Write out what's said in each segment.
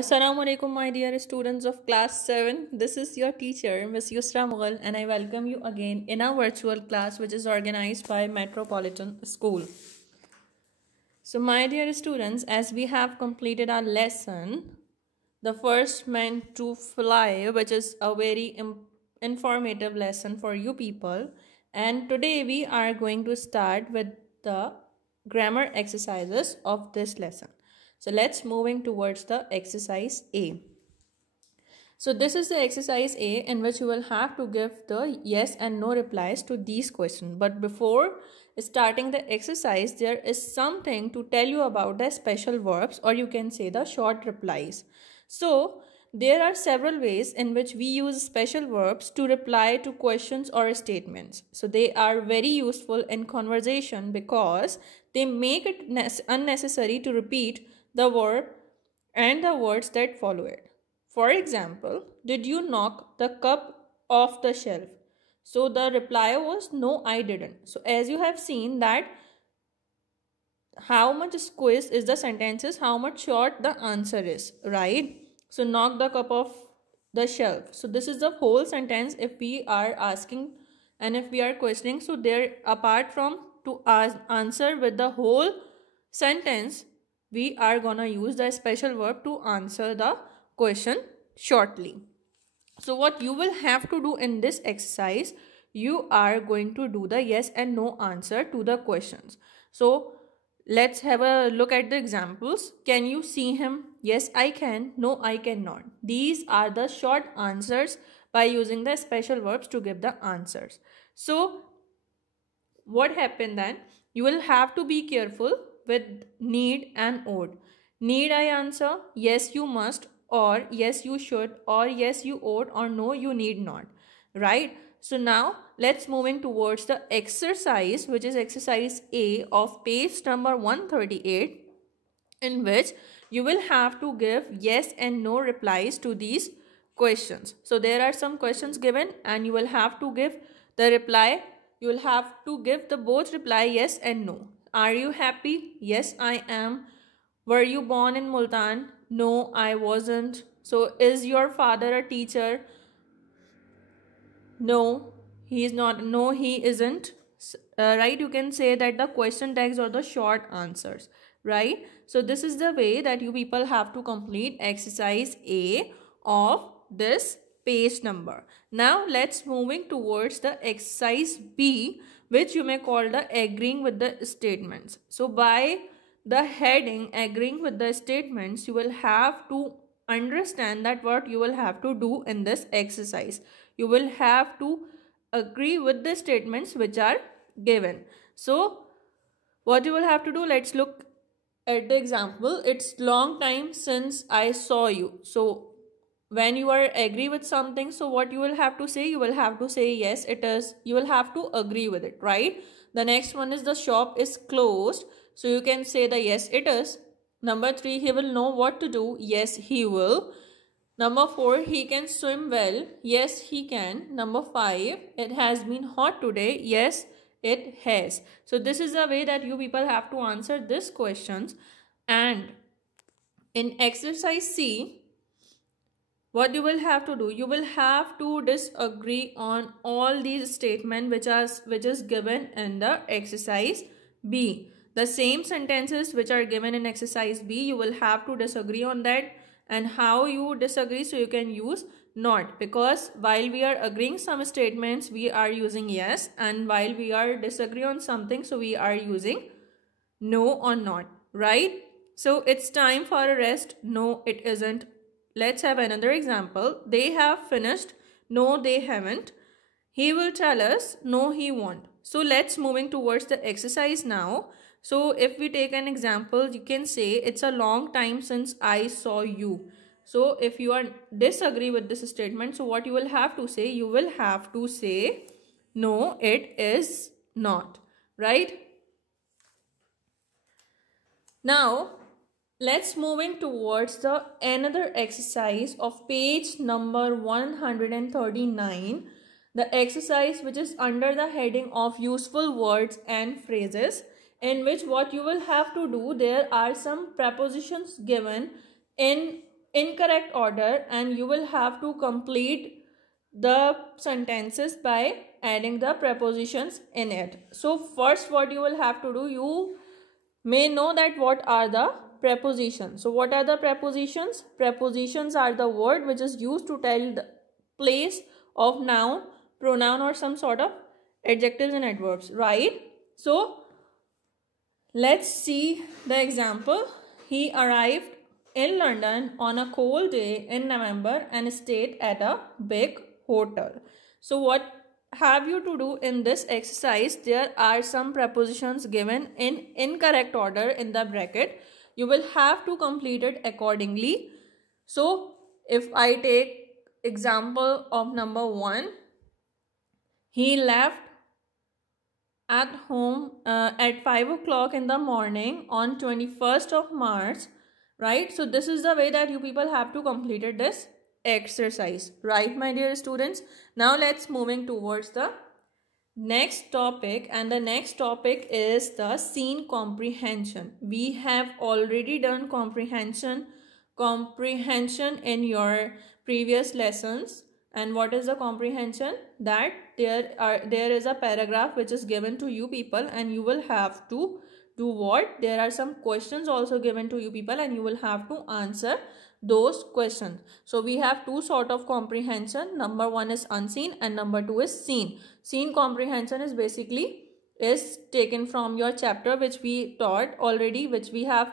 Assalamu alaikum, my dear students of class 7. This is your teacher, Miss Yusra Mughal, and I welcome you again in our virtual class, which is organized by Metropolitan School. So, my dear students, as we have completed our lesson, the first meant to fly, which is a very informative lesson for you people, and today we are going to start with the grammar exercises of this lesson. So let's moving towards the exercise A. So this is the exercise A in which you will have to give the yes and no replies to these questions. But before starting the exercise, there is something to tell you about the special verbs, or you can say the short replies. So there are several ways in which we use special verbs to reply to questions or statements. So they are very useful in conversation because they make it unnecessary to repeat the verb and the words that follow it. For example, did you knock the cup off the shelf? So the reply was no, I didn't. So as you have seen that how much squeeze is the sentences, how much short the answer is, right? So knock the cup off the shelf. So this is the whole sentence if we are asking and if we are questioning. So there, apart from to answer with the whole sentence, we are gonna use the special verb to answer the question shortly. So what you will have to do in this exercise, you are going to do the yes and no answer to the questions. So let's have a look at the examples. Can you see him? Yes, I can. No, I cannot. These are the short answers by using the special verbs to give the answers. So what happened then? You will have to be careful with need and ought. Need I answer? Yes, you must, or yes, you should, or yes, you ought, or no, you need not. Right? So now let's moving towards the exercise, which is exercise A of page number 138, in which you will have to give yes and no replies to these questions. So there are some questions given and you will have to give the reply. You will have to give the both reply yes and no. Are you happy? Yes, I am. Were you born in Multan? No, I wasn't. So is your father a teacher? No, he is not. No, he isn't. Right? You can say that the question tags or the short answers. Right? So this is the way that you people have to complete exercise A of this page number. Now let's moving towards the exercise B, which you may call the agreeing with the statements. So by the heading agreeing with the statements, you will have to understand that what you will have to do in this exercise. You will have to agree with the statements which are given. So what you will have to do, let's look at the example. It's long time since I saw you. So when you are agree with something, so what you will have to say, you will have to say yes it is. You will have to agree with it, right? The next one is the shop is closed. So you can say the yes it is. Number 3, he will know what to do. Yes, he will. Number 4, he can swim well. Yes, he can. Number 5, it has been hot today. Yes, it has. So this is the way that you people have to answer these questions. And in exercise C, what you will have to do, you will have to disagree on all these statements which is given in the exercise B. The same sentences which are given in exercise B, you will have to disagree on that. And how you disagree, so you can use not, because while we are agreeing some statements we are using yes, and while we are disagree on something, so we are using no or not, right? So it's time for a rest. No, it isn't. Let's have another example. They have finished. No, they haven't. He will tell us. No, he won't. So let's moving towards the exercise now. So if we take an example, you can say it's a long time since I saw you. So if you are disagree with this statement, so what you will have to say, you will have to say no, it is not, right? Now let's moving towards the another exercise of page number 139. The exercise which is under the heading of useful words and phrases, in which what you will have to do, there are some prepositions given in incorrect order and you will have to complete the sentences by adding the prepositions in it. So first what you will have to do, you may know that what are the prepositions. So what are the prepositions? Prepositions are the word which is used to tell the place of noun, pronoun or some sort of adjectives and adverbs, right? So let's see the example. He arrived in London on a cold day in November and stayed at a big hotel. So what have you to do in this exercise? There are some prepositions given in incorrect order in the bracket. You will have to complete it accordingly. So if I take example of number 1, he left at home at 5 o'clock in the morning on 21st of March, right? So this is the way that you people have to complete this exercise, right, my dear students? Now let's moving towards the next topic, and the next topic is the scene comprehension. We have already done comprehension in your previous lessons. And what is the comprehension? That there is a paragraph which is given to you people and you will have to do what? There are some questions also given to you people and you will have to answer those questions. So we have two sort of comprehension. Number 1 is unseen and number 2 is seen. Scene comprehension is basically taken from your chapter which we taught already, which we have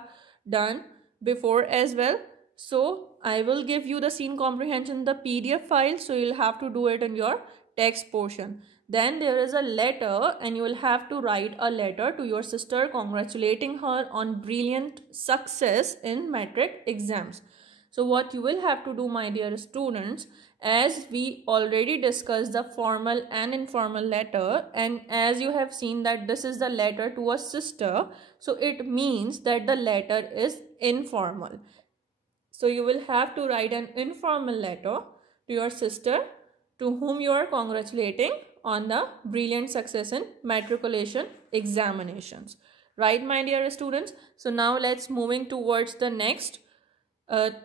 done before as well. So I will give you the scene comprehension, the PDF file, so you'll have to do it in your text portion. Then there is a letter and you will have to write a letter to your sister congratulating her on brilliant success in metric exams. So what you will have to do, my dear students, as we already discussed the formal and informal letter, and as you have seen that this is the letter to a sister, so it means that the letter is informal. So you will have to write an informal letter to your sister to whom you are congratulating on the brilliant success in matriculation examinations. Right, my dear students? So now let's moving towards the next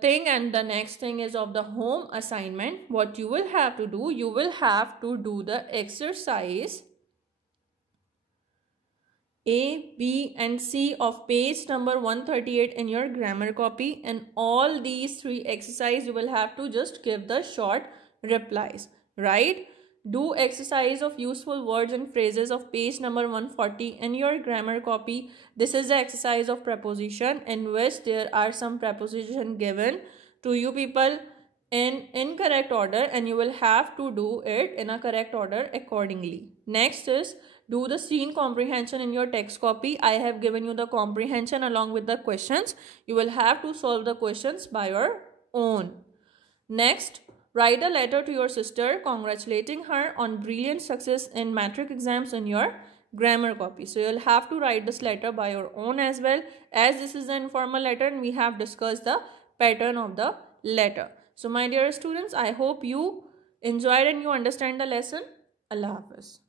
thing, and the next thing is of the home assignment. What you will have to do, you will have to do the exercise A, B and C of page number 138 in your grammar copy, and all these 3 exercises you will have to just give the short replies, right? Do exercise of useful words and phrases of page number 140 in your grammar copy. This is the exercise of preposition in which there are some preposition given to you people in incorrect order and you will have to do it in a correct order accordingly. Next is do the scene comprehension in your text copy. I have given you the comprehension along with the questions. You will have to solve the questions by your own. Next, write a letter to your sister congratulating her on brilliant success in matric exams in your grammar copy. So you'll have to write this letter by your own as well, as this is an informal letter and we have discussed the pattern of the letter. So my dear students, I hope you enjoyed and you understand the lesson. Allah Hafiz.